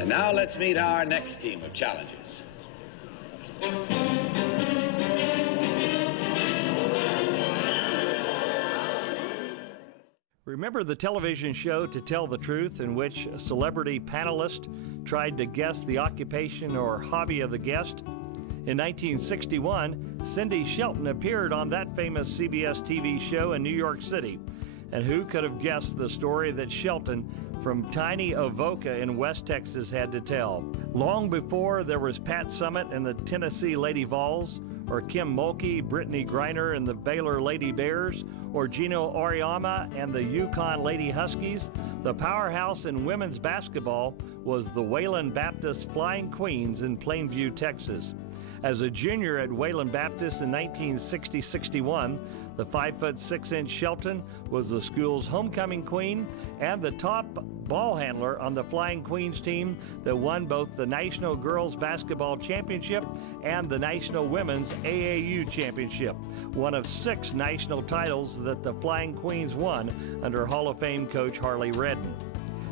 And now let's meet our next team of challengers. Remember the television show To Tell the Truth, in which a celebrity panelist tried to guess the occupation or hobby of the guest? In 1961, Cindy Shelton appeared on that famous CBS TV show in New York City. And who could have guessed the story that Shelton from tiny Avoca in West Texas had to tell? Long before there was Pat Summitt and the Tennessee Lady Vols, or Kim Mulkey, Brittany Griner and the Baylor Lady Bears, or Gino Auriemma and the Yukon Lady Huskies, the powerhouse in women's basketball was the Wayland Baptist Flying Queens in Plainview, Texas. As a junior at Wayland Baptist in 1960-61, the 5'6" Shelton was the school's homecoming queen and the top ball handler on the Flying Queens team that won both the National Girls Basketball Championship and the National Women's AAU Championship, one of 6 national titles that the Flying Queens won under Hall of Fame coach Harley Redden.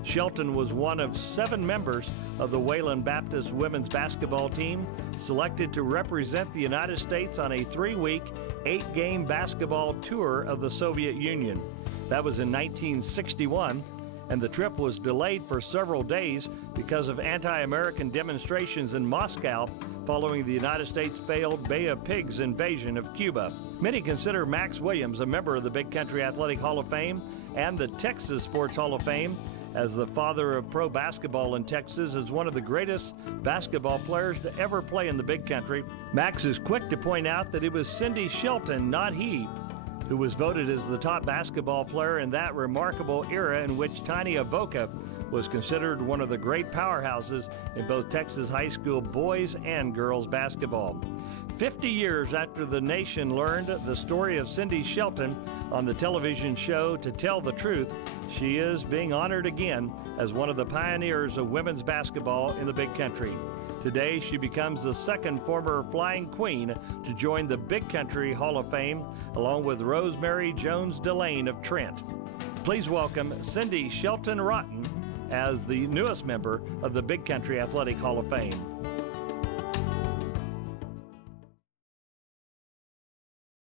Shelton was one of 7 members of the Wayland Baptist women's basketball team selected to represent the United States on a 3-week, 8-game basketball tour of the Soviet Union. That was in 1961, and the trip was delayed for several days because of anti-American demonstrations in Moscow following the United States' failed Bay of Pigs invasion of Cuba. Many consider Max Williams a member of the Big Country Athletic Hall of Fame and the Texas Sports Hall of Fame, as the father of pro basketball in Texas, is one of the greatest basketball players to ever play in the Big Country. Max is quick to point out that it was Cindy Shelton, not he, who was voted as the top basketball player in that remarkable era in which tiny Avoca was considered one of the great powerhouses in both Texas high school boys and girls basketball. 50 years after the nation learned the story of Cindy Shelton on the television show To Tell the Truth, she is being honored again as one of the pioneers of women's basketball in the Big Country. Today, she becomes the 2nd former Flying Queen to join the Big Country Hall of Fame, along with Rosemary Jones Delane of Trent. Please welcome Cindy Shelton Rotten as the newest member of the Big Country Athletic Hall of Fame.